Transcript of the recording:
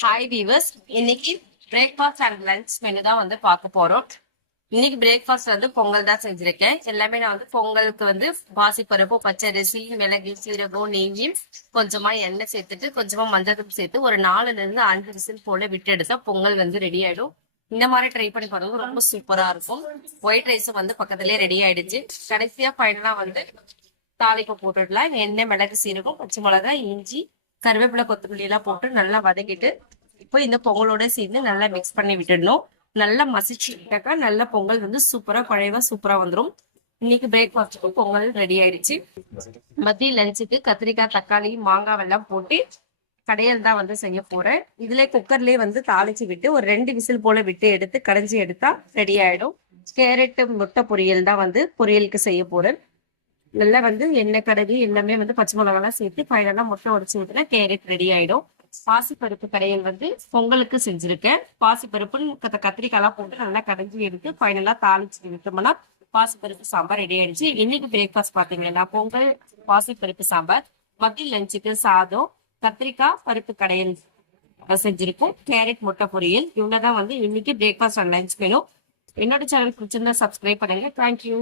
Hi viewers, இன்னைக்கு breakfast and lunch menu தான் வந்து பார்க்க போறோம். இன்னைக்கு பிரேக்ஃபாஸ்ட் வந்து பொங்கல் தான் செஞ்சிருக்கேன். எல்லாமே நான் வந்து பொங்கலுக்கு வந்து பாசிப்பருப்பு, பச்சரிசி, மிளகு, சீரகம், நெய்யும் கொஞ்சமா எண்ணெய் சேர்த்துட்டு கொஞ்சமா மஞ்சள் தூள் சேர்த்து ஒரு 4ல இருந்து 5 விசில் போல விட்டு எடுத்தா பொங்கல் வந்து ரெடி ஆயிடும். இந்த மாதிரி ட்ரை பண்ணி பாருங்க, ரொம்ப சூப்பரா இருக்கும். ஒயிட் ரைஸும் வந்து பக்கத்துலயே ரெடி ஆயிடுச்சு. கடைசியா ஃபைனலா வந்து தாளிப்பு போட்டுடலாம். எண்ணெய், மிளகு, சீரகம், பச்சை மிளகாய், இஞ்சி, கருவேப்பிலை, கொத்தமல்லி எல்லாம் போட்டு நல்லா வதக்கிட்டு இப்போ இந்த பொங்கலோட சேர்ந்து நல்லா மிக்ஸ் பண்ணி விட்டுடணும். நல்லா மசிச்சுட்டாக்கா நல்ல பொங்கல் வந்து சூப்பரா குழைவா சூப்பரா வந்துடும். இன்னைக்கு பிரேக்ஃபாஸ்ட்டுக்கு பொங்கல் ரெடி ஆயிடுச்சு. மதிய லஞ்சுக்கு கத்திரிக்காய், தக்காளி, மாங்காய் எல்லாம் போட்டு கடையல் தான் வந்து செய்ய போறேன். இதுல குக்கர்லயே வந்து தாளிச்சு விட்டு ஒரு 2 விசில் போல விட்டு எடுத்து கடைஞ்சி எடுத்தா ரெடி ஆயிடும். கேரட் முட்டை பொரியல் தான் வந்து பொரியலுக்கு செய்ய போறேன். நல்லா வந்து எண்ணெய், கடுகு எல்லாமே வந்து பச்சை மிளகாலாம் சேர்த்து ஃபைனலா முட்டை உடைச்சு ஊற்றினா கேரட் ரெடி ஆயிடும். பாசிப்பருப்பு கடையல் வந்து பொங்கலுக்கு செஞ்சிருக்கேன். பாசிப்பருப்புன்னு கத்திரிக்காய்லாம் போட்டு நல்லா கடைஞ்சி எடுத்து ஃபைனலா தாளிச்சு விட்டோம்னா பாசிப்பருப்பு சாம்பார் ரெடி ஆயிடுச்சு. இன்னைக்கு பிரேக்ஃபாஸ்ட் பாத்தீங்கன்னா பொங்கல், பாசிப்பருப்பு சாம்பார். மதிய லஞ்சுக்கு சாதம், கத்திரிக்காய் பருப்பு கடையல் செஞ்சிருக்கோம். கேரட் முட்டை பொரியல். இவ்வளவுதான் வந்து இன்னைக்கு பிரேக்ஃபாஸ்ட் அண்ட் லஞ்ச் மெனு. என்னோட சேனல் பிடிச்சிருந்தா சப்ஸ்கிரைப் பண்ணுங்க. தேங்க்யூ.